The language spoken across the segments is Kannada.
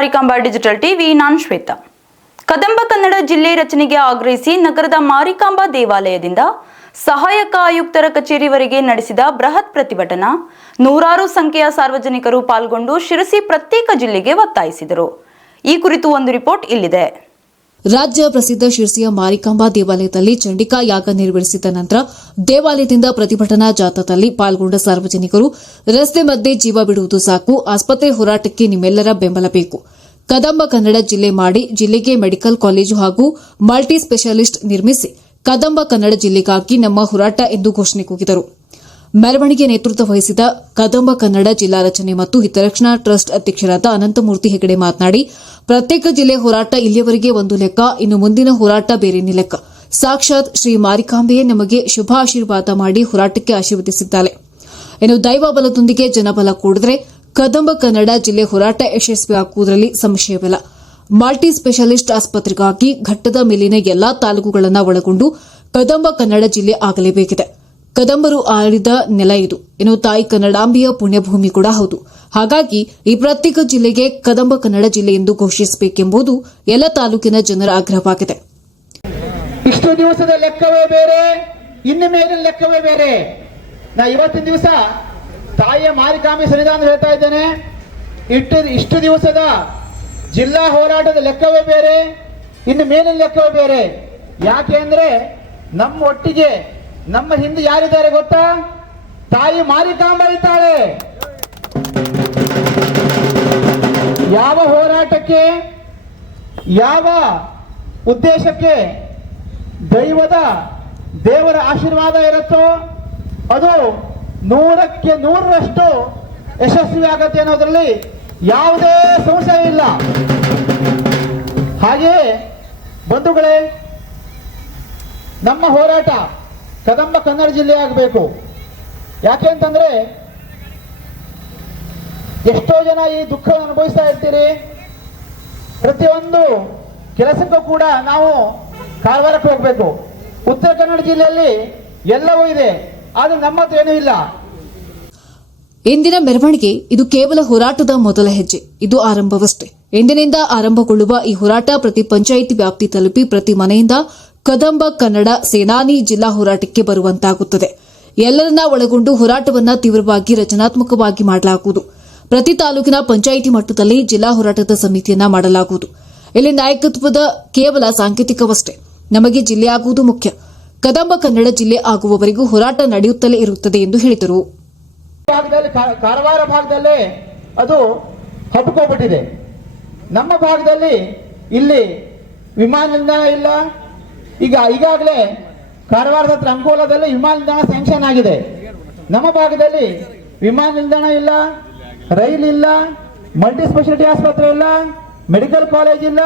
ಮಾರಿಕಾಂಬಾ ಡಿಜಿಟಲ್ ಟಿವಿ, ನಾನು ಶ್ವೇತಾ. ಕದಂಬ ಕನ್ನಡ ಜಿಲ್ಲೆ ರಚನೆಗೆ ಆಗ್ರಹಿಸಿ ನಗರದ ಮಾರಿಕಾಂಬಾ ದೇವಾಲಯದಿಂದ ಸಹಾಯಕ ಆಯುಕ್ತರ ಕಚೇರಿವರೆಗೆ ನಡೆಸಿದ ಬೃಹತ್ ಪ್ರತಿಭಟನಾ, ನೂರಾರು ಸಂಖ್ಯೆಯ ಸಾರ್ವಜನಿಕರು ಪಾಲ್ಗೊಂಡು ಶಿರಸಿ ಪ್ರತ್ಯೇಕ ಜಿಲ್ಲೆಗೆ ಒತ್ತಾಯಿಸಿದರು. ಈ ಕುರಿತು ಒಂದು ರಿಪೋರ್ಟ್ ಇಲ್ಲಿದೆ. ರಾಜ್ಯ ಪ್ರಸಿದ್ಧ ಶಿರಸಿಯ ಮಾರಿಕಾಂಬಾ ದೇವಾಲಯದಲ್ಲಿ ಚಂಡಿಕಾ ಯಾಗ ನೆರವೇರಿಸಿದ ನಂತರ ದೇವಾಲಯದಿಂದ ಪ್ರತಿಭಟನಾ ಜಾಥಾದಲ್ಲಿ ಪಾಲ್ಗೊಂಡ ಸಾರ್ವಜನಿಕರು ರಸ್ತೆ ಮಧ್ಯೆ ಜೀವ ಬಿಡುವುದು ಸಾಕು, ಆಸ್ಪತ್ರೆ ಹೋರಾಟಕ್ಕೆ ನಿಮ್ಮೆಲ್ಲರ ಬೆಂಬಲ ಬೇಕು. ಕದಂಬ ಕನ್ನಡ ಜಿಲ್ಲೆ ಮಾಡಿ ಜಿಲ್ಲೆಗೆ ಮೆಡಿಕಲ್ ಕಾಲೇಜು ಹಾಗೂ ಮಲ್ಟಿ ಸ್ಪೆಷಾಲಿಸ್ಟ್ ನಿರ್ಮಿಸಿ ಕದಂಬ ಕನ್ನಡ ಜಿಲ್ಲೆಗಾಗಿ ನಮ್ಮ ಹೋರಾಟ ಎಂದು ಘೋಷಣೆ ಕೂಗಿದರು. ಮೆರವಣಿಗೆ ನೇತೃತ್ವ ವಹಿಸಿದ ಕದಂಬ ಕನ್ನಡ ಜಿಲ್ಲಾ ರಚನೆ ಮತ್ತು ಹಿತರಕ್ಷಣಾ ಟ್ರಸ್ಟ್ ಅಧ್ಯಕ್ಷರಾದ ಅನಂತಮೂರ್ತಿ ಹೆಗಡೆ ಮಾತನಾಡಿ, ಪ್ರತ್ಯೇಕ ಜಿಲ್ಲೆ ಹೋರಾಟ ಇಲ್ಲಿಯವರೆಗೆ ಒಂದು ಲೆಕ್ಕ, ಇನ್ನು ಮುಂದಿನ ಹೋರಾಟ ಬೇರೇನೇ ಲೆಕ್ಕ. ಸಾಕ್ಷಾತ್ ಶ್ರೀ ಮಾರಿಕಾಂಬೆಯೇ ನಮಗೆ ಶುಭ ಆಶೀರ್ವಾದ ಮಾಡಿ ಹೋರಾಟಕ್ಕೆ ಆಶೀರ್ವದಿಸಿದ್ದಾರೆ ಇನ್ನು ದೈವ ಬಲದೊಂದಿಗೆ ಜನಬಲ ಕೂಡಿದ್ರೆ ಕದಂಬ ಕನ್ನಡ ಜಿಲ್ಲೆ ಹೋರಾಟ ಯಶಸ್ವಿಯಾಗುವುದರಲ್ಲಿ ಸಂಶಯವಿಲ್ಲ ಮಲ್ಟಿ ಸ್ಪೆಷಾಲಿಸ್ಟ್ ಆಸ್ಪತ್ರೆಗಾಗಿ ಘಟ್ಟದ ಮೇಲಿನ ಎಲ್ಲಾ ತಾಲೂಕುಗಳನ್ನು ಒಳಗೊಂಡು ಕದಂಬ ಕನ್ನಡ ಜಿಲ್ಲೆ ಆಗಲೇಬೇಕಿದೆ. ಕದಂಬರು ಆಳಿದ ನೆಲ ಇದು. ಇನ್ನು ತಾಯಿ ಕನ್ನಡಾಂಬೆಯ ಪುಣ್ಯಭೂಮಿ ಕೂಡ ಹೌದು. ಹಾಗಾಗಿ ಈ ಪ್ರತ್ಯೇಕ ಜಿಲ್ಲೆಗೆ ಕದಂಬ ಕನ್ನಡ ಜಿಲ್ಲೆ ಎಂದು ಘೋಷಿಸಬೇಕೆಂಬುದು ಎಲ್ಲ ತಾಲೂಕಿನ ಜನರ ಆಗ್ರಹವಾಗಿದೆ. ಇಷ್ಟು ದಿವಸದ ಲೆಕ್ಕವೇ ಬೇರೆ, ಇನ್ನು ಮೇಲಿನ ಲೆಕ್ಕವೇ ಬೇರೆ. ನಾ ಇವತ್ತಿನ ದಿವಸ ತಾಯಿಯ ಮಾರಿಕಾಂಬಿ ಸನ್ನಿಧಾನ ಹೇಳ್ತಾ ಇದ್ದೇನೆ. ಇಷ್ಟು ಇಷ್ಟು ದಿವಸದ ಜಿಲ್ಲಾ ಹೋರಾಟದ ಲೆಕ್ಕವೇ ಬೇರೆ, ಇನ್ನು ಮೇಲಿನ ಲೆಕ್ಕವೇ ಬೇರೆ. ಯಾಕೆ ಅಂದ್ರೆ ನಮ್ಮ ಒಟ್ಟಿಗೆ ನಮ್ಮ ಹಿಂದೆ ಯಾರಿದ್ದಾರೆ ಗೊತ್ತಾ? ತಾಯಿ ಮಾರಿಕಾಂಬ ಇದ್ದಾಳೆ. ಯಾವ ಹೋರಾಟಕ್ಕೆ, ಯಾವ ಉದ್ದೇಶಕ್ಕೆ ದೈವದ ದೇವರ ಆಶೀರ್ವಾದ ಇರುತ್ತೋ ಅದು ನೂರಕ್ಕೆ ನೂರರಷ್ಟು ಯಶಸ್ವಿ ಆಗತ್ತೆ ಅನ್ನೋದ್ರಲ್ಲಿ ಯಾವುದೇ ಸಂಶಯ ಇಲ್ಲ. ಹಾಗೆಯೇ ಬಂಧುಗಳೇ, ನಮ್ಮ ಹೋರಾಟ ಕದಂಬ ಕನ್ನಡ ಜಿಲ್ಲೆ ಆಗಬೇಕು. ಯಾಕೆ ಅಂತಂದ್ರೆ ಎಷ್ಟೋ ಜನ ಈ ದುಃಖವನ್ನು ಅನುಭವಿಸ್ತಾ ಇರ್ತೀರಿ. ಪ್ರತಿಯೊಂದು ಕೆಲಸಕ್ಕೂ ಕೂಡ ನಾವು ಕಾರವಾರಕ್ಕೆ ಹೋಗಬೇಕು. ಉತ್ತರ ಕನ್ನಡ ಜಿಲ್ಲೆಯಲ್ಲಿ ಎಲ್ಲವೂ ಇದೆ. ಆದರೆ ಹತ್ರ ಏನೂ ಇಲ್ಲ. ಇಂದಿನ ಮೆರವಣಿಗೆ ಇದು ಕೇವಲ ಹೋರಾಟದ ಮೊದಲ ಹೆಜ್ಜೆ. ಇದು ಆರಂಭವಷ್ಟೇ. ಎಂದಿನಿಂದ ಆರಂಭಗೊಳ್ಳುವ ಈ ಹೋರಾಟ ಪ್ರತಿ ಪಂಚಾಯಿತಿ ವ್ಯಾಪ್ತಿ ತಲುಪಿ ಪ್ರತಿ ಮನೆಯಿಂದ ಕದಂಬ ಕನ್ನಡ ಸೇನಾನಿ ಜಿಲ್ಲಾ ಹೋರಾಟಕ್ಕೆ ಬರುವಂತಾಗುತ್ತದೆ. ಎಲ್ಲರನ್ನ ಒಳಗೊಂಡು ಹೋರಾಟವನ್ನ ತೀವ್ರವಾಗಿ ರಚನಾತ್ಮಕವಾಗಿ ಮಾಡಲಾಗುವುದು. ಪ್ರತಿ ತಾಲೂಕಿನ ಪಂಚಾಯಿತಿ ಮಟ್ಟದಲ್ಲಿ ಜಿಲ್ಲಾ ಹೋರಾಟದ ಸಮಿತಿಯನ್ನ ಮಾಡಲಾಗುವುದು. ಇಲ್ಲಿ ನಾಯಕತ್ವದ ಕೇವಲ ಸಾಂಕೇತಿಕವಷ್ಟೇ. ನಮಗೆ ಜಿಲ್ಲೆಯಾಗುವುದು ಮುಖ್ಯ. ಕದಂಬ ಕನ್ನಡ ಜಿಲ್ಲೆ ಆಗುವವರೆಗೂ ಹೋರಾಟ ನಡೆಯುತ್ತಲೇ ಇರುತ್ತದೆ ಎಂದು ಹೇಳಿದರು. ಕಾರವಾರ ಭಾಗದಲ್ಲಿ ಅದು ಹಬ್ಬಿಕೊಂಡ್ಬಿಟ್ಟಿದೆ ನಮ್ಮ ಭಾಗದಲ್ಲಿ ಇಲ್ಲಿ ವಿಮಾನ ನಿಲ್ದಾಣ ಇಲ್ಲ. ಈಗ, ಈಗಾಗಲೇ ಕಾರವಾರದ ಹತ್ರ ಅಂಕೋಲದಲ್ಲಿ ವಿಮಾನ ನಿಲ್ದಾಣ ಸ್ಯಾಂಕ್ಷನ್ ಆಗಿದೆ. ನಮ್ಮ ಭಾಗದಲ್ಲಿ ವಿಮಾನ ನಿಲ್ದಾಣ ಇಲ್ಲ, ರೈಲ್ ಇಲ್ಲ ಮಲ್ಟಿ ಸ್ಪೆಷಾಲಿಟಿ ಆಸ್ಪತ್ರೆ ಇಲ್ಲ ಮೆಡಿಕಲ್ ಕಾಲೇಜ್ ಇಲ್ಲ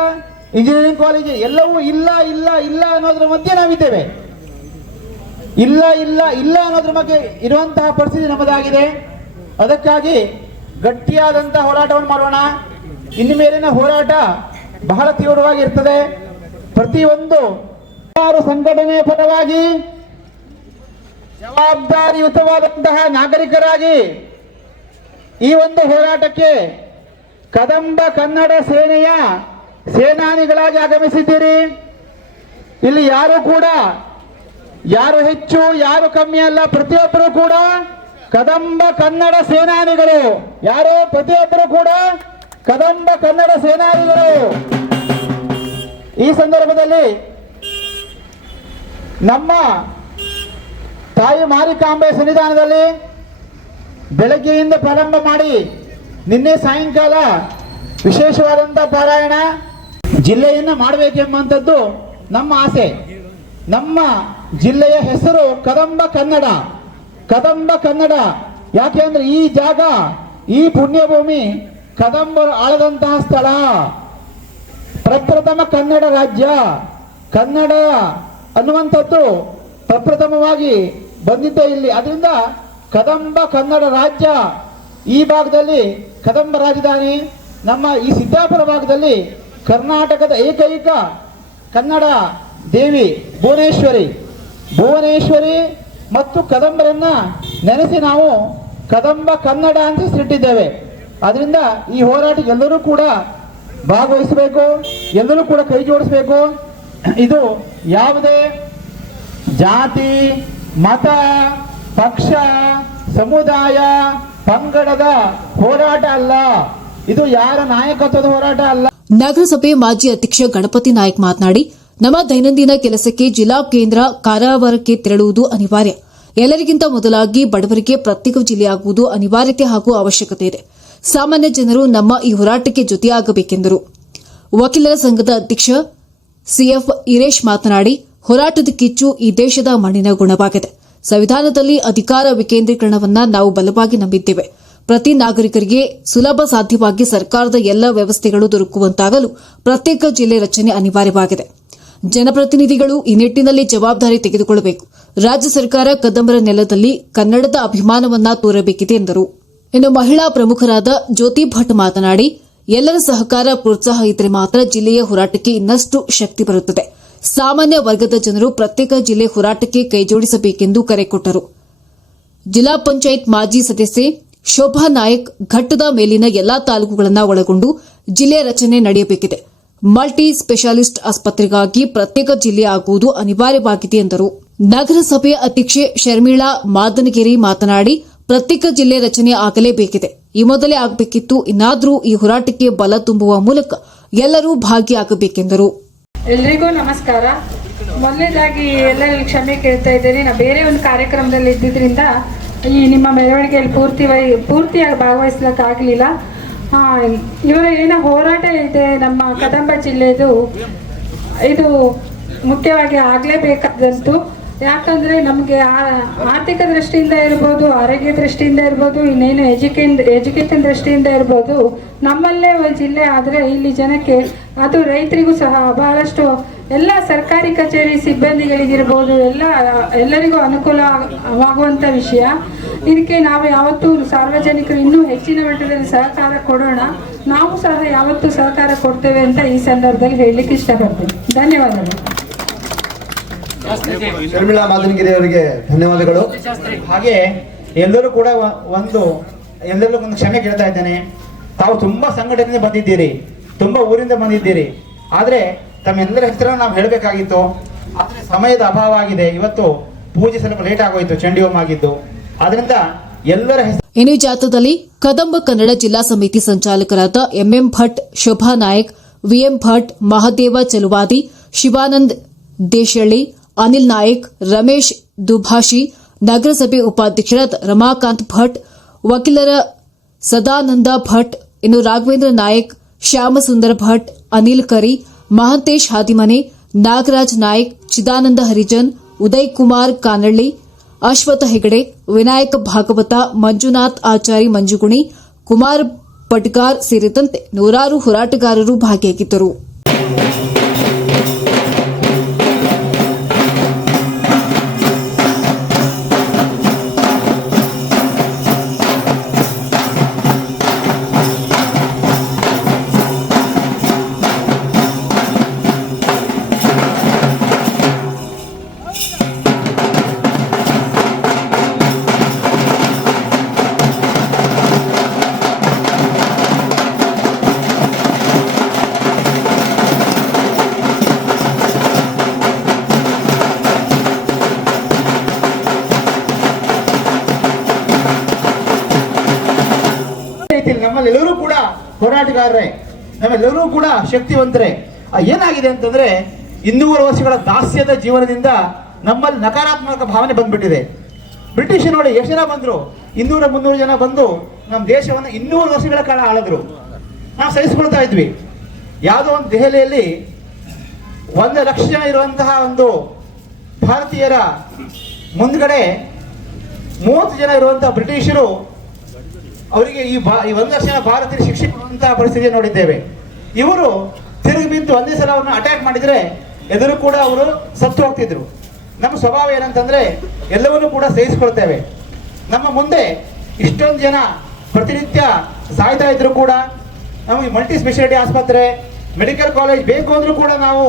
ಇಂಜಿನಿಯರಿಂಗ್ ಕಾಲೇಜ್ ಎಲ್ಲವೂ ಇಲ್ಲ ಇಲ್ಲ ಇಲ್ಲ ಅನ್ನೋದ್ರ ಮಧ್ಯೆ ನಾವಿದ್ದೇವೆ. ಇಲ್ಲ ಇಲ್ಲ ಇಲ್ಲ ಅನ್ನೋದ್ರ ಬಗ್ಗೆ ಇರುವಂತಹ ಪರಿಸ್ಥಿತಿ ನಮ್ಮದಾಗಿದೆ. ಅದಕ್ಕಾಗಿ ಗಟ್ಟಿಯಾದಂತಹ ಹೋರಾಟವನ್ನು ಮಾಡೋಣ. ಇನ್ನು ಮೇಲಿನ ಹೋರಾಟ ಬಹಳ ತೀವ್ರವಾಗಿ ಇರ್ತದೆ. ಪ್ರತಿಯೊಂದು ಹಲವಾರು ಸಂಘಟನೆಯ ಪರವಾಗಿ ಜವಾಬ್ದಾರಿಯುತವಾದಂತಹ ನಾಗರಿಕರಾಗಿ ಈ ಒಂದು ಹೋರಾಟಕ್ಕೆ ಕದಂಬ ಕನ್ನಡ ಸೇನೆಯ ಸೇನಾನಿಗಳಾಗಿ ಆಗಮಿಸಿದ್ದೀರಿ. ಇಲ್ಲಿ ಯಾರು ಕೂಡ ಯಾರು ಹೆಚ್ಚು, ಯಾರು ಕಮ್ಮಿ ಅಲ್ಲ, ಪ್ರತಿಯೊಬ್ಬರು ಕೂಡ ಕದಂಬ ಕನ್ನಡ ಸೇನಾನಿಗಳು. ಯಾರು? ಪ್ರತಿಯೊಬ್ಬರು ಕೂಡ ಕದಂಬ ಕನ್ನಡ ಸೇನಾನಿಗಳು. ಈ ಸಂದರ್ಭದಲ್ಲಿ ನಮ್ಮ ತಾಯಿ ಮಾರಿಕಾಂಬೆ ಸನ್ನಿಧಾನದಲ್ಲಿ ಬೆಳಗ್ಗೆಯಿಂದ ಪ್ರಾರಂಭ ಮಾಡಿ ನಿನ್ನೆ ಸಾಯಂಕಾಲ ವಿಶೇಷವಾದಂಥ ಪಾರಾಯಣ ಜಿಲ್ಲೆಯನ್ನು ಮಾಡಬೇಕೆಂಬಂಥದ್ದು ನಮ್ಮ ಆಸೆ. ನಮ್ಮ ಜಿಲ್ಲೆಯ ಹೆಸರು ಕದಂಬ ಕನ್ನಡ. ಕದಂಬ ಕನ್ನಡ. ಯಾಕೆ ಅಂದ್ರೆ ಈ ಜಾಗ, ಈ ಪುಣ್ಯಭೂಮಿ ಕದಂಬರು ಆಳದಂತಹ ಸ್ಥಳ. ಪ್ರಪ್ರಥಮ ಕನ್ನಡ ರಾಜ್ಯ. ಕನ್ನಡ ಅನ್ನುವಂಥದ್ದು ಪ್ರಪ್ರಥಮವಾಗಿ ಬಂದಿದ್ದೆ ಇಲ್ಲಿ. ಅದರಿಂದ ಕದಂಬ ಕನ್ನಡ ರಾಜ್ಯ ಈ ಭಾಗದಲ್ಲಿ ಕದಂಬ ರಾಜಧಾನಿ, ನಮ್ಮ ಈ ಸಿದ್ದಾಪುರ ಭಾಗದಲ್ಲಿ ಕರ್ನಾಟಕದ ಏಕೈಕ ಕನ್ನಡ ದೇವಿ ಭುವನೇಶ್ವರಿ ಭುವನೇಶ್ವರಿ ಮತ್ತು ಕದಂಬರನ್ನ ನೆನೆಸಿ ನಾವು ಕದಂಬ ಕನ್ನಡ ಅಂತ ಹೆಸರಿಟ್ಟಿದ್ದೇವೆ ಅದರಿಂದ ಈ ಹೋರಾಟ ಎಲ್ಲರೂ ಕೂಡ ಭಾಗವಹಿಸಬೇಕು, ಎಲ್ಲರೂ ಕೂಡ ಕೈ ಜೋಡಿಸಬೇಕು. ಇದು ಯಾವುದೇ ಜಾತಿ, ಮತ, ಪಕ್ಷ, ಸಮುದಾಯ, ಪಂಗಡದ ಹೋರಾಟ ಅಲ್ಲ. ಇದು ಯಾರ ನಾಯಕತ್ವದ ಹೋರಾಟ ಅಲ್ಲ. ನಗರಸಭೆ ಮಾಜಿ ಅಧ್ಯಕ್ಷ ಗಣಪತಿ ನಾಯಕ್ ಮಾತನಾಡಿ ನಮ್ಮ ದೈನಂದಿನ ಕೆಲಸಕ್ಕೆ ಜಿಲ್ಲಾ ಕೇಂದ್ರ ಕಾರವಾರಕ್ಕೆ ತೆರಳುವುದು ಅನಿವಾರ್ಯ. ಎಲ್ಲರಿಗಿಂತ ಮೊದಲಾಗಿ ಬಡವರಿಗೆ ಪ್ರತ್ಯೇಕ ಜಿಲ್ಲೆಯಾಗುವುದು ಅನಿವಾರ್ಯತೆ ಹಾಗೂ ಅವಶ್ಯಕತೆ ಇದೆ. ಸಾಮಾನ್ಯ ಜನರು ನಮ್ಮ ಈ ಹೋರಾಟಕ್ಕೆ ಜೊತೆಯಾಗಬೇಕೆಂದರು. ವಕೀಲರ ಸಂಘದ ಅಧ್ಯಕ್ಷ ಸಿಎಫ್ ಇರೇಶ್ ಮಾತನಾಡಿ, ಹೋರಾಟದ ಕಿಚ್ಚು ಈ ದೇಶದ ಮಣ್ಣಿನ ಗುಣವಾಗಿದೆ. ಸಂವಿಧಾನದಲ್ಲಿ ಅಧಿಕಾರ ವಿಕೇಂದ್ರೀಕರಣವನ್ನು ನಾವು ಬಲವಾಗಿ ನಂಬಿದ್ದೇವೆ. ಪ್ರತಿ ನಾಗರಿಕರಿಗೆ ಸುಲಭ ಸಾಧ್ಯವಾಗಿ ಸರ್ಕಾರದ ಎಲ್ಲ ವ್ಯವಸ್ಥೆಗಳು ದೊರಕುವಂತಾಗಲು ಪ್ರತ್ಯೇಕ ಜಿಲ್ಲೆ ರಚನೆ ಅನಿವಾರ್ಯವಾಗಿದೆ. ಜನಪ್ರತಿನಿಧಿಗಳು ಈ ನಿಟ್ಟಿನಲ್ಲಿ ಜವಾಬ್ದಾರಿ ತೆಗೆದುಕೊಳ್ಳಬೇಕು. ರಾಜ್ಯ ಸರ್ಕಾರ ಕದಂಬರ ನೆಲದಲ್ಲಿ ಕನ್ನಡದ ಅಭಿಮಾನವನ್ನ ತೋರಬೇಕಿದೆ ಎಂದರು. ಇನ್ನು ಮಹಿಳಾ ಪ್ರಮುಖರಾದ ಜ್ಯೋತಿ ಭಟ್ ಮಾತನಾಡಿ, ಎಲ್ಲರ ಸಹಕಾರ ಪ್ರೋತ್ಸಾಹ ಇದ್ದರೆ ಮಾತ್ರ ಜಿಲ್ಲೆಯ ಹೋರಾಟಕ್ಕೆ ಇನ್ನಷ್ಟು ಶಕ್ತಿ ಬರುತ್ತದೆ. ಸಾಮಾನ್ಯ ವರ್ಗದ ಜನರು ಪ್ರತ್ಯೇಕ ಜಿಲ್ಲೆ ಹೋರಾಟಕ್ಕೆ ಕೈಜೋಡಿಸಬೇಕೆಂದು ಕರೆ ಕೊಟ್ಟರು. ಜಿಲ್ಲಾ ಪಂಚಾಯತ್ ಮಾಜಿ ಸದಸ್ಯೆ ಶೋಭಾ ನಾಯಕ್ ಘಟ್ಟದ ಮೇಲಿನ ಎಲ್ಲಾ ತಾಲೂಕುಗಳನ್ನು ಒಳಗೊಂಡು ಜಿಲ್ಲೆ ರಚನೆ ನಡೆಯಬೇಕಿದೆ. ಮಲ್ಟಿ ಸ್ಪೆಷಾಲಿಸ್ಟ್ ಆಸ್ಪತ್ರೆಗಾಗಿ ಪ್ರತ್ಯೇಕ ಜಿಲ್ಲೆ ಆಗುವುದು ಅನಿವಾರ್ಯವಾಗಿದೆ ಎಂದರು. ನಗರಸಭೆ ಅಧ್ಯಕ್ಷೆ ಶರ್ಮಿಳಾ ಮಾದನಗಿರಿ ಮಾತನಾಡಿ, ಪ್ರತ್ಯೇಕ ಜಿಲ್ಲೆ ರಚನೆ ಆಗಲೇಬೇಕಿದೆ. ಈ ಮೊದಲೇ ಆಗಬೇಕಿತ್ತು. ಇನ್ನಾದರೂ ಈ ಹೋರಾಟಕ್ಕೆ ಬಲ ತುಂಬುವ ಮೂಲಕ ಎಲ್ಲರೂ ಭಾಗಿಯಾಗಬೇಕೆಂದರು. ಎಲ್ರಿಗೂ ನಮಸ್ಕಾರ. ಮೊದಲನೇದಾಗಿ ಎಲ್ಲರಲ್ಲಿ ಕ್ಷಮೆ ಕೇಳ್ತಾ ಇದ್ದೇನೆ. ನಾ ಬೇರೆ ಒಂದು ಕಾರ್ಯಕ್ರಮದಲ್ಲಿ ಇದ್ದಿದ್ರಿಂದ ಈ ನಿಮ್ಮ ಮೆರವಣಿಗೆಯಲ್ಲಿ ಪೂರ್ತಿ ಪೂರ್ತಿಯಾಗಿ ಪೂರ್ತಿಯಾಗಿ ಭಾಗವಹಿಸ್ಲಿಕ್ಕಾಗಲಿಲ್ಲ. ಇವರ ಏನೋ ಹೋರಾಟ ಇದೆ ನಮ್ಮ ಕದಂಬ ಜಿಲ್ಲೆದು. ಇದು ಮುಖ್ಯವಾಗಿ ಆಗಲೇಬೇಕಾದಂತು. ಯಾಕಂದ್ರೆ ನಮಗೆ ಆರ್ಥಿಕ ದೃಷ್ಟಿಯಿಂದ ಇರ್ಬೋದು, ಆರೋಗ್ಯ ದೃಷ್ಟಿಯಿಂದ ಇರ್ಬೋದು, ಇನ್ನೇನು ಎಜುಕೇನ್ ಎಜುಕೇಷನ್ ದೃಷ್ಟಿಯಿಂದ ಇರ್ಬೋದು, ನಮ್ಮಲ್ಲೇ ಒಂದು ಜಿಲ್ಲೆ ಆದರೆ ಇಲ್ಲಿ ಜನಕ್ಕೆ ಅದು ರೈತರಿಗೂ ಸಹ ಬಹಳಷ್ಟು ಎಲ್ಲ ಸರ್ಕಾರಿ ಕಚೇರಿ ಸಿಬ್ಬಂದಿಗಳಿಗಿರ್ಬೋದು, ಎಲ್ಲ ಎಲ್ಲರಿಗೂ ಅನುಕೂಲವಾಗುವಂಥ ವಿಷಯ. ಇದಕ್ಕೆ ನಾವು ಯಾವತ್ತೂ ಸಾರ್ವಜನಿಕರು ಇನ್ನೂ ಹೆಚ್ಚಿನ ಮಟ್ಟದಲ್ಲಿ ಸಹಕಾರ ಕೊಡೋಣ. ನಾವು ಸಹ ಯಾವತ್ತೂ ಸಹಕಾರ ಕೊಡ್ತೇವೆ ಅಂತ ಈ ಸಂದರ್ಭದಲ್ಲಿ ಹೇಳಲಿಕ್ಕೆ ಇಷ್ಟಪಡ್ತೀನಿ. ಧನ್ಯವಾದಗಳು. ಶರ್ಮಿಳಾ ಮಾದನಗಿರಿ ಅವರಿಗೆ ಧನ್ಯವಾದಗಳು. ಹಾಗೆ ಎಲ್ಲರೂ ಕೂಡ ಒಂದು, ಎಲ್ಲರಿಗೂ ಒಂದು ಕ್ಷಮೆ ಕೇಳ್ತಾ ಇದ್ದೇನೆ. ತಾವು ತುಂಬಾ ಸಂಘಟನೆಯಿಂದ ಬಂದಿದ್ದೀರಿ, ತುಂಬಾ ಊರಿಂದ ಬಂದಿದ್ದೀರಿ. ಆದ್ರೆ ತಮ್ಮೆಲ್ಲರ ಹೆಸರನ್ನು ನಾವು ಹೇಳಬೇಕಾಗಿತ್ತು, ಆದ್ರೆ ಸಮಯದ ಅಭಾವ ಆಗಿದೆ. ಇವತ್ತು ಪೂಜೆ ಸ್ವಲ್ಪ ಲೇಟ್ ಆಗೋಯ್ತು, ಚಂಡಿ ಆಗಿದ್ದು. ಅದರಿಂದ ಎಲ್ಲರ ಹೆಸರು ಇನ್ನು ಜಾಥಾದಲ್ಲಿ ಕದಂಬ ಕನ್ನಡ ಜಿಲ್ಲಾ ಸಮಿತಿ ಸಂಚಾಲಕರಾದ ಎಂಎಂ ಭಟ್, ಶೋಭಾ ನಾಯಕ್ ವಿಎಂ ಭಟ್, ಮಹದೇವ ಚಲುವಾದಿ, ಶಿವಾನಂದ್ ದೇಶಳ್ಳಿ ಅನಿಲ್ ನಾಯಕ್, ರಮೇಶ್ ದುಭಾಷಿ, ನಗರಸಭೆ ಉಪಾಧ್ಯಕ್ಷರಾದ ರಮಾಕಾಂತ್ ಭಟ್, ವಕೀಲರ ಸದಾನಂದ ಭಟ್, ಇನ್ನು ರಾಘವೇಂದ್ರ ನಾಯಕ್, ಶ್ಯಾಮಸುಂದರ ಭಟ್, ಅನಿಲ್ ಕರಿ, ಮಹಂತೇಶ್ ಹಾದಿಮನೆ, ನಾಗರಾಜ್ ನಾಯಕ್, ಚಿದಾನಂದ ಹರಿಜನ್, ಉದಯ್ ಕುಮಾರ್ ಕಾನಳ್ಳಿ, ಅಶ್ವಥ ಹೆಗಡೆ, ವಿನಾಯಕ ಭಾಗವತ, ಮಂಜುನಾಥ್ ಆಚಾರಿ ಮಂಜುಗುಣಿ, ಕುಮಾರ್ ಪಟ್ಗಾರ್ ಸೇರಿದಂತೆ ನೂರಾರು ಹೋರಾಟಗಾರರು ಭಾಗಿಯಾಗಿದ್ದರು. ನಮ್ಮಲ್ಲೆಲ್ಲರೂ ಕೂಡ ಹೋರಾಟಗಾರರೇ, ನಮ್ಮೆಲ್ಲರೂ ಕೂಡ ಶಕ್ತಿವಂತರೇ. ಏನಾಗಿದೆ ಅಂತಂದ್ರೆ, ಇನ್ನೂರು ವರ್ಷಗಳ ದಾಸ್ಯದ ಜೀವನದಿಂದ ನಮ್ಮಲ್ಲಿ ನಕಾರಾತ್ಮಕ ಭಾವನೆ ಬಂದ್ಬಿಟ್ಟಿದೆ. ಬ್ರಿಟಿಷ್ ನೋಡಿ, ಎಷ್ಟು ಜನ ಬಂದ್ರು? ಇನ್ನೂರ, ಮುನ್ನೂರು ಜನ ಬಂದು ನಮ್ಮ ದೇಶವನ್ನು ಇನ್ನೂರು ವರ್ಷಗಳ ಕಾಲ ಆಳಿದ್ರು. ನಾವು ಸಹಿಸ್ಕೊಳ್ತಾ ಇದ್ವಿ. ಯಾವುದೋ ಒಂದು ದೆಹಲಿಯಲ್ಲಿ ಒಂದು ಲಕ್ಷ ಜನ ಇರುವಂತಹ ಒಂದು ಭಾರತೀಯರ ಮುಂದ್ಗಡೆ ಮೂವತ್ತು ಜನ ಇರುವಂತಹ ಬ್ರಿಟಿಷರು ಅವರಿಗೆ ಈ ಬಾ ಈ ಒಂದು ಜನ ಭಾರತೀಯ ಶಿಕ್ಷೆ ಪರಿಸ್ಥಿತಿ ನೋಡಿದ್ದೇವೆ. ಇವರು ತಿರುಗಿ ಬಿದ್ದು ಒಂದೇ ಸಲ ಅವ್ರನ್ನ ಅಟ್ಯಾಕ್ ಮಾಡಿದ್ರೆ ಎದುರು ಕೂಡ ಅವರು ಸತ್ತು ಹೋಗ್ತಿದ್ರು. ನಮ್ಮ ಸ್ವಭಾವ ಏನಂತಂದ್ರೆ ಎಲ್ಲವನ್ನೂ ಕೂಡ ಸಹಿಸಿಕೊಳ್ತೇವೆ ನಮ್ಮ ಮುಂದೆ ಇಷ್ಟೊಂದು ಜನ ಪ್ರತಿನಿತ್ಯ ಸಾಯ್ತಾ ಇದ್ರು ಕೂಡ ನಮಗೆ ಮಲ್ಟಿ ಸ್ಪೆಷಾಲಿಟಿ ಆಸ್ಪತ್ರೆ ಮೆಡಿಕಲ್ ಕಾಲೇಜ್ ಬೇಕು ಅಂದ್ರೂ ಕೂಡ ನಾವು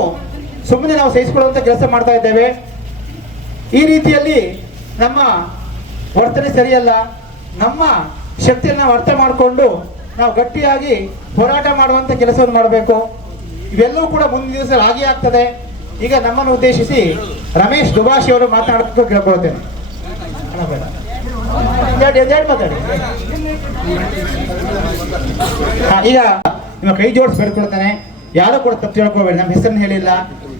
ಸುಮ್ಮನೆ ನಾವು ಸಹಿಸಿಕೊಳ್ಳುವಂತ ಕೆಲಸ ಮಾಡ್ತಾ ಇದ್ದೇವೆ. ಈ ರೀತಿಯಲ್ಲಿ ನಮ್ಮ ವರ್ತನೆ ಸರಿಯಲ್ಲ. ನಮ್ಮ ಶಕ್ತಿಯನ್ನು ಅರ್ಥ ಮಾಡಿಕೊಂಡು ನಾವು ಗಟ್ಟಿಯಾಗಿ ಹೋರಾಟ ಮಾಡುವಂತ ಕೆಲಸವನ್ನು ಮಾಡಬೇಕು. ಇವೆಲ್ಲವೂ ಕೂಡ ಮುಂದಿನ ದಿವಸ ಆಗಿ ಆಗ್ತದೆ. ಈಗ ನಮ್ಮನ್ನು ಉದ್ದೇಶಿಸಿ ರಮೇಶ್ ದುಭಾಷಿ ಅವರು ಮಾತನಾಡೋದಕ್ಕೆ ಕೇಳ್ಕೊಳ್ತೇನೆ. ಈಗ ನಿಮ್ಮ ಕೈ ಜೋಡಿಸಿ ಬೇಡ್ಕೊಳ್ತಾನೆ. ಯಾರು ಕೂಡ ತಪ್ಪು ತಿಳ್ಕೊಬೇಡಿ ನಮ್ಮ ಹೆಸರನ್ನು ಹೇಳಿಲ್ಲ.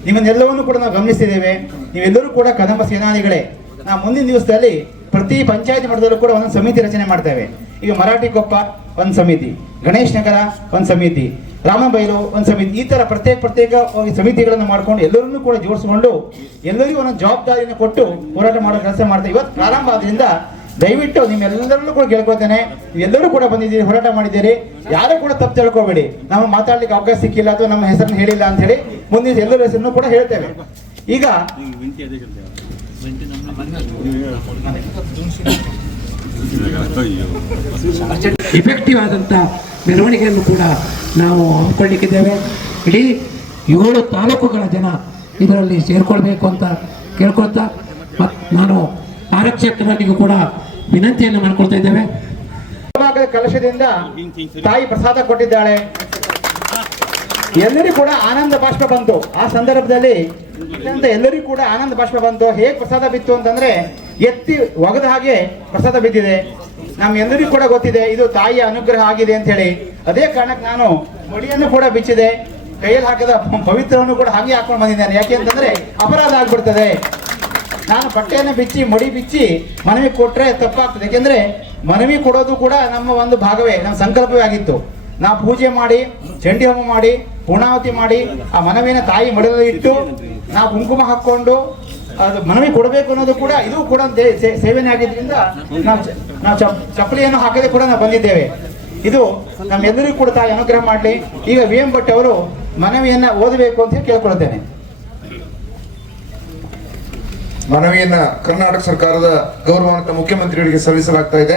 ನಿಮ್ಮನ್ನೆಲ್ಲವನ್ನು ಕೂಡ ನಾವು ಗಮನಿಸಿದ್ದೇವೆ. ನೀವೆಲ್ಲರೂ ಕೂಡ ಕದಂಬ ಸೇನಾನಿಗಳೇ. ನಾವು ಮುಂದಿನ ದಿವಸದಲ್ಲಿ ಪ್ರತಿ ಪಂಚಾಯತ್ ಮಟ್ಟದಲ್ಲೂ ಕೂಡ ಒಂದೊಂದು ಸಮಿತಿ ರಚನೆ ಮಾಡ್ತೇವೆ. ಈಗ ಮರಾಠಿ ಕೊಪ್ಪ ಒಂದು ಸಮಿತಿ ಗಣೇಶ್ ನಗರ ಒಂದು ಸಮಿತಿ ರಾಮಬೈಲು ಒಂದು ಸಮಿತಿ ಈ ತರ ಪ್ರತ್ಯೇಕ ಪ್ರತ್ಯೇಕ ಸಮಿತಿಗಳನ್ನು ಮಾಡ್ಕೊಂಡು ಎಲ್ಲರನ್ನೂ ಕೂಡ ಜೋಡಿಸಿಕೊಂಡು ಎಲ್ಲರಿಗೂ ಒಂದೊಂದು ಜವಾಬ್ದಾರಿಯನ್ನು ಕೊಟ್ಟು ಹೋರಾಟ ಮಾಡೋ ಕೆಲಸ ಮಾಡ್ತಾ ಇವತ್ತು ಪ್ರಾರಂಭ ಆದ್ರಿಂದ ದಯವಿಟ್ಟು ನಿಮ್ಮೆಲ್ಲರಲ್ಲೂ ಕೂಡ ಕೇಳ್ಕೊತೇನೆ ಎಲ್ಲರೂ ಕೂಡ ಬಂದಿದ್ದೀರಿ ಹೋರಾಟ ಮಾಡಿದ್ದೀರಿ. ಯಾರು ಕೂಡ ತಪ್ಪು ತಿಳ್ಕೊಬೇಡಿ. ನಾವು ಮಾತಾಡ್ಲಿಕ್ಕೆ ಅವಕಾಶ ಸಿಕ್ಕಿಲ್ಲ ಅಥವಾ ನಮ್ಮ ಹೆಸರನ್ನು ಹೇಳಿಲ್ಲ ಅಂತ ಹೇಳಿ ಮುಂದಿನ ಎಲ್ಲರ ಹೆಸರನ್ನು ಕೂಡ ಹೇಳ್ತೇವೆ. ಈಗ ಇಫೆಕ್ಟಿವ್ ಆದಂಥ ಮೆರವಣಿಗೆಯನ್ನು ಕೂಡ ನಾವು ಹಮ್ಮಿಕೊಳ್ಳಿಕ್ಕಿದ್ದೇವೆ ಇಡೀ ಏಳು ತಾಲೂಕುಗಳ ಜನ ಇದರಲ್ಲಿ ಸೇರ್ಕೊಳ್ಬೇಕು ಅಂತ ಕೇಳ್ಕೊಳ್ತಾ ಮತ್ತು ನಾನು ಆರಕ್ಷಕರಲ್ಲಿಗೂ ಕೂಡ ವಿನಂತಿಯನ್ನು ಮಾಡ್ಕೊಳ್ತಾ ಇದ್ದೇವೆ. ಕಲಶದಿಂದ ತಾಯಿ ಪ್ರಸಾದ ಕೊಟ್ಟಿದ್ದಾಳೆ? ಎಲ್ಲರಿಗೂ ಕೂಡ ಆನಂದ ಬಾಷ್ಪ ಬಂತು. ಆ ಸಂದರ್ಭದಲ್ಲಿ ಎಲ್ಲರಿಗೂ ಕೂಡ ಆನಂದ ಬಾಷ್ಪ ಬಂತು. ಹೇಗೆ ಪ್ರಸಾದ ಬಿತ್ತು ಅಂತಂದ್ರೆ ಎತ್ತಿ ಒಗದ ಹಾಗೆ ಪ್ರಸಾದ ಬಿದ್ದಿದೆ. ನಮ್ಮೆಲ್ಲರಿಗೂ ಕೂಡ ಗೊತ್ತಿದೆ, ಇದು ತಾಯಿಯ ಅನುಗ್ರಹ ಆಗಿದೆ ಅಂತ ಹೇಳಿ. ಅದೇ ಕಾರಣಕ್ಕೆ ನಾನು ಮಡಿಯನ್ನು ಕೂಡ ಬಿಚ್ಚಿದೆ. ಕೈಯಲ್ಲಿ ಹಾಕಿದ ಪವಿತ್ರವನ್ನು ಕೂಡ ಹಾಗೆ ಹಾಕೊಂಡು ಬಂದಿದ್ದೇನೆ. ಯಾಕೆ ಅಂತಂದ್ರೆ ಅಪರಾಧ ಆಗ್ಬಿಡ್ತದೆ. ನಾನು ಬಟ್ಟೆಯನ್ನು ಬಿಚ್ಚಿ, ಮಡಿ ಬಿಚ್ಚಿ ಮನವಿ ಕೊಟ್ರೆ ತಪ್ಪಾಗ್ತದೆ. ಯಾಕೆಂದ್ರೆ ಮನವಿ ಕೊಡೋದು ಕೂಡ ನಮ್ಮ ಒಂದು ಭಾಗವೇ, ನಮ್ಮ ಸಂಕಲ್ಪವೇ ಆಗಿತ್ತು. ನಾ ಪೂಜೆ ಮಾಡಿ, ಚಂಡಿ ಹೋಮ ಮಾಡಿ, ಪೂರ್ಣಾವತಿ ಮಾಡಿ, ಆ ಮನವಿನ ತಾಯಿ ಮಡಲಲ್ಲಿ ಇಟ್ಟು ನಾ ಕುಂಕುಮ ಹಾಕೊಂಡು ಅದು ಮನವಿ ಕೊಡಬೇಕು ಅನ್ನೋದು ಕೂಡ ಇದು ಕೂಡ ಸೇವನೆ ಆಗಿದ್ರಿಂದ ನಾವು ನಾವು ಚಪ್- ಚಪ್ಪಲಿಯನ್ನು ಹಾಕದೆ ಕೂಡ ನಾವು ಬಂದಿದ್ದೇವೆ. ಇದು ನಮ್ಮೆಲ್ಲರಿಗೂ ಕೂಡ ತಾಯಿ ಅನುಗ್ರಹ ಮಾಡಲಿ. ಈಗ ವಿ ಎಂ ಭಟ್ ಅವರು ಮನವಿಯನ್ನ ಓದಬೇಕು ಅಂತ ಹೇಳಿ ಕೇಳ್ಕೊಳ್ತೇನೆ ಮನವಿಯನ್ನ ಕರ್ನಾಟಕ ಸರ್ಕಾರದ ಗೌರವಾನ್ವಿತ ಮುಖ್ಯಮಂತ್ರಿಗಳಿಗೆ ಸಲ್ಲಿಸಲಾಗ್ತಾ ಇದೆ.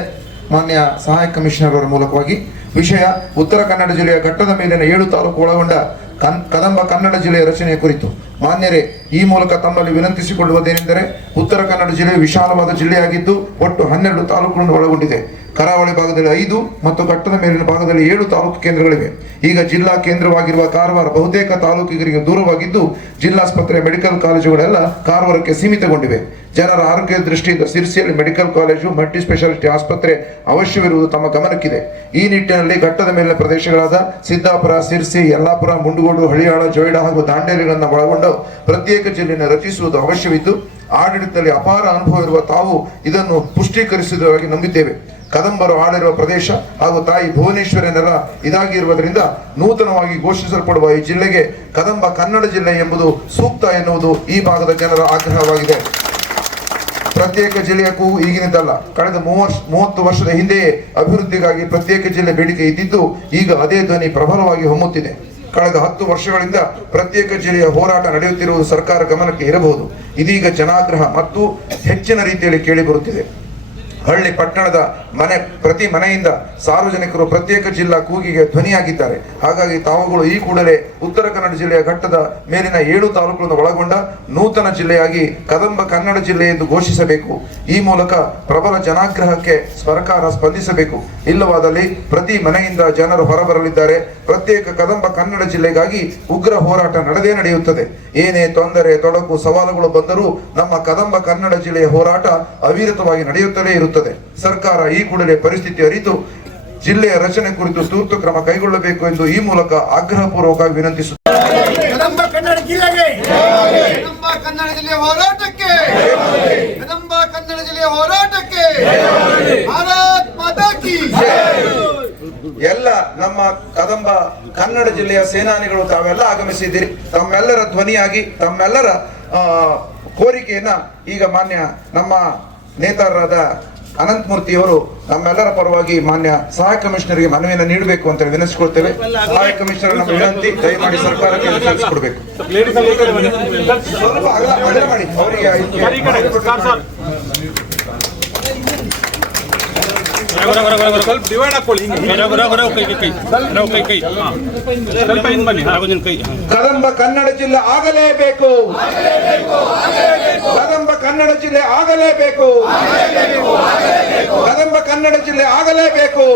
ಮಾನ್ಯ ಸಹಾಯಕ ಕಮಿಷನರ್ ಅವರ ಮೂಲಕವಾಗಿ. ವಿಷಯ ಉತ್ತರ ಕನ್ನಡ ಜಿಲ್ಲೆಯ ಘಟ್ಟದ ಮೇಲಿನ ಏಳು ತಾಲೂಕು ಒಳಗೊಂಡ ಕನ್, ಕದಂಬ ಕನ್ನಡ ಜಿಲ್ಲೆಯ ರಚನೆಯ ಕುರಿತು ಮಾನ್ಯರೇ, ಈ ಮೂಲಕ ತಮ್ಮಲ್ಲಿ ವಿನಂತಿಸಿಕೊಳ್ಳುವುದೇನೆಂದರೆ ಉತ್ತರ ಕನ್ನಡ ಜಿಲ್ಲೆ ವಿಶಾಲವಾದ ಜಿಲ್ಲೆಯಾಗಿದ್ದು ಒಟ್ಟು ಹನ್ನೆರಡು ತಾಲೂಕುಗಳನ್ನು ಒಳಗೊಂಡಿದೆ. ಕರಾವಳಿ ಭಾಗದಲ್ಲಿ ಐದು ಮತ್ತು ಘಟ್ಟದ ಮೇಲಿನ ಭಾಗದಲ್ಲಿ ಏಳು ತಾಲೂಕು ಕೇಂದ್ರಗಳಿವೆ. ಈಗ ಜಿಲ್ಲಾ ಕೇಂದ್ರವಾಗಿರುವ ಕಾರವಾರ ಬಹುತೇಕ ತಾಲೂಕಿಗರಿಗೆ ದೂರವಾಗಿದ್ದು ಜಿಲ್ಲಾಸ್ಪತ್ರೆ, ಮೆಡಿಕಲ್ ಕಾಲೇಜುಗಳೆಲ್ಲ ಕಾರವಾರಕ್ಕೆ ಸೀಮಿತಗೊಂಡಿವೆ. ಜನರ ಆರೋಗ್ಯದ ದೃಷ್ಟಿಯಿಂದ ಸಿರ್ಸಿಯಲ್ಲಿ ಮೆಡಿಕಲ್ ಕಾಲೇಜು, ಮಲ್ಟಿ ಸ್ಪೆಷಾಲಿಟಿ ಆಸ್ಪತ್ರೆ ಅವಶ್ಯವಿರುವುದು ತಮ್ಮ ಗಮನಕ್ಕಿದೆ. ಈ ನಿಟ್ಟಿನಲ್ಲಿ ಘಟ್ಟದ ಮೇಲಿನ ಪ್ರದೇಶಗಳಾದ ಸಿದ್ದಾಪುರ, ಸಿರ್ಸಿ, ಯಲ್ಲಾಪುರ, ಮುಂಡಗೋಡು, ಹಳಿಯಾಳ, ಜೋಯಿಡ ಹಾಗೂ ದಾಂಡೇರಿಗಳನ್ನು ಒಳಗೊಂಡ ಪ್ರತ್ಯೇಕ ಜಿಲ್ಲೆಯನ್ನು ರಚಿಸುವುದು ಅವಶ್ಯವಿದ್ದು, ಆಡಳಿತದಲ್ಲಿ ಅಪಾರ ಅನುಭವ ಇರುವ ತಾವು ಇದನ್ನು ಪುಷ್ಟೀಕರಿಸುವುದಾಗಿ ನಂಬಿದ್ದೇವೆ. ಕದಂಬರು ಆಳಿರುವ ಪ್ರದೇಶ ಹಾಗೂ ತಾಯಿ ಭುವನೇಶ್ವರಿ ನೆಲ ಇದಾಗಿರುವುದರಿಂದ ನೂತನವಾಗಿ ಘೋಷಿಸಲ್ಪಡುವ ಈ ಜಿಲ್ಲೆಗೆ ಕದಂಬ ಕನ್ನಡ ಜಿಲ್ಲೆ ಎಂಬುದು ಸೂಕ್ತ ಎನ್ನುವುದು ಈ ಭಾಗದ ಜನರ ಆಗ್ರಹವಾಗಿದೆ. ಪ್ರತ್ಯೇಕ ಜಿಲ್ಲೆಯ ಕೂಗು ಈಗಿನದಲ್ಲ, ಕಳೆದ ಮೂವರ್ಷ, ಮೂವತ್ತು ವರ್ಷದ ಹಿಂದೆಯೇ ಅಭಿವೃದ್ಧಿಗಾಗಿ ಪ್ರತ್ಯೇಕ ಜಿಲ್ಲೆ ಬೇಡಿಕೆ ಇದ್ದಿದ್ದು, ಈಗ ಅದೇ ಧ್ವನಿ ಪ್ರಬಲವಾಗಿ ಹೊಮ್ಮುತ್ತಿದೆ. ಕಳೆದ ಹತ್ತು ವರ್ಷಗಳಿಂದ ಪ್ರತ್ಯೇಕ ಜಿಲ್ಲೆಯ ಹೋರಾಟ ನಡೆಯುತ್ತಿರುವುದು ಸರ್ಕಾರ ಗಮನಕ್ಕೆ ಇರಬಹುದು. ಇದೀಗ ಜನಾಗ್ರಹ ಮತ್ತು ಹೆಚ್ಚಿನ ರೀತಿಯಲ್ಲಿ ಕೇಳಿಬರುತ್ತಿದೆ ಹಳ್ಳಿ ಪಟ್ಟಣದ ಮನೆ, ಪ್ರತಿ ಮನೆಯಿಂದ ಸಾರ್ವಜನಿಕರು ಪ್ರತ್ಯೇಕ ಜಿಲ್ಲಾ ಕೂಗಿಗೆ ಧ್ವನಿಯಾಗಿದ್ದಾರೆ. ಹಾಗಾಗಿ ತಾವುಗಳು ಈ ಕೂಡಲೇ ಉತ್ತರ ಕನ್ನಡ ಜಿಲ್ಲೆಯ ಘಟ್ಟದ ಮೇಲಿನ ಏಳು ತಾಲೂಕುಗಳನ್ನು ಒಳಗೊಂಡ ನೂತನ ಜಿಲ್ಲೆಯಾಗಿ ಕದಂಬ ಕನ್ನಡ ಜಿಲ್ಲೆ ಎಂದು ಘೋಷಿಸಬೇಕು. ಈ ಮೂಲಕ ಪ್ರಬಲ ಜನಾಗ್ರಹಕ್ಕೆ ಸರ್ಕಾರ ಸ್ಪಂದಿಸಬೇಕು. ಇಲ್ಲವಾದಲ್ಲಿ ಪ್ರತಿ ಮನೆಯಿಂದ ಜನರು ಹೊರಬರಲಿದ್ದಾರೆ. ಪ್ರತ್ಯೇಕ ಕದಂಬ ಕನ್ನಡ ಜಿಲ್ಲೆಗಾಗಿ ಉಗ್ರ ಹೋರಾಟ ನಡೆದೇ ನಡೆಯುತ್ತದೆ. ಏನೇ ತೊಂದರೆ, ತೊಡಕು, ಸವಾಲುಗಳು ಬಂದರೂ ನಮ್ಮ ಕದಂಬ ಕನ್ನಡ ಜಿಲ್ಲೆಯ ಹೋರಾಟ ಅವಿರತವಾಗಿ ನಡೆಯುತ್ತಲೇ ಇರುತ್ತದೆ. ಸರ್ಕಾರ ಈ ಕೂಡಲೇ ಪರಿಸ್ಥಿತಿ ಅರಿತು ಜಿಲ್ಲೆಯ ರಚನೆ ಕುರಿತು ತುರ್ತು ಕ್ರಮ ಕೈಗೊಳ್ಳಬೇಕು ಎಂದು ಈ ಮೂಲಕ ಆಗ್ರಹಪೂರ್ವಕವಾಗಿ ವಿನಂತಿಸುತ್ತಾರೆ ಕದಂಬ ಕನ್ನಡ ಜಿಲ್ಲೆಗೆ. ಕದಂಬ ಕನ್ನಡ ಜಿಲ್ಲೆಯ ಹೋರಾಟಕ್ಕೆ. ಕದಂಬ ಕನ್ನಡ ಜಿಲ್ಲೆಯ ಹೋರಾಟಕ್ಕೆ. ಭಾರತ್ ಮಾತಾ ಕಿ. ಎಲ್ಲ ನಮ್ಮ ಕದಂಬ ಕನ್ನಡ ಜಿಲ್ಲೆಯ ಸೇನಾನಿಗಳು ತಾವೆಲ್ಲ ಆಗಮಿಸಿದ್ದೀರಿ. ತಮ್ಮೆಲ್ಲರ ಧ್ವನಿಯಾಗಿ ತಮ್ಮೆಲ್ಲರ ಕೋರಿಕೆಯನ್ನ ಈಗ ಮಾನ್ಯ ನಮ್ಮ ನೇತಾರರಾದ ಅನಂತಮೂರ್ತಿಯವರು ನಮ್ಮೆಲ್ಲರ ಪರವಾಗಿ ಮಾನ್ಯ ಸಹಾಯಕ ಕಮಿಷನರ್ಗೆ ಮನವಿಯನ್ನು ನೀಡಬೇಕು ಅಂತ ಹೇಳಿ ವಿನಂತಿಸಿಕೊಳ್ತೇವೆ. ಸಹಾಯಕ ಕಮಿಷನರ್ ನಮ್ಮ ವಿನಂತಿ ದಯಮಾಡಿ ಸರ್ಕಾರಕ್ಕೆ ಇದು ತಿಳಿಸ್ಕೊಡ್ಬೇಕು. ಸ್ವಲ್ಪ ಮಾಡಿ. ಅವರಿಗೆ ಸ್ವಲ್ಪ ಡಿವೈಡ್ ಹಾಕೊಳ್ಳಿ ಕದಂಬ ಕನ್ನಡ ಜಿಲ್ಲೆ ಆಗಲೇಬೇಕು. ಕದಂಬ ಕನ್ನಡ ಜಿಲ್ಲೆ ಆಗಲೇಬೇಕು. ಕದಂಬ ಕನ್ನಡ ಜಿಲ್ಲೆ ಆಗಲೇಬೇಕು.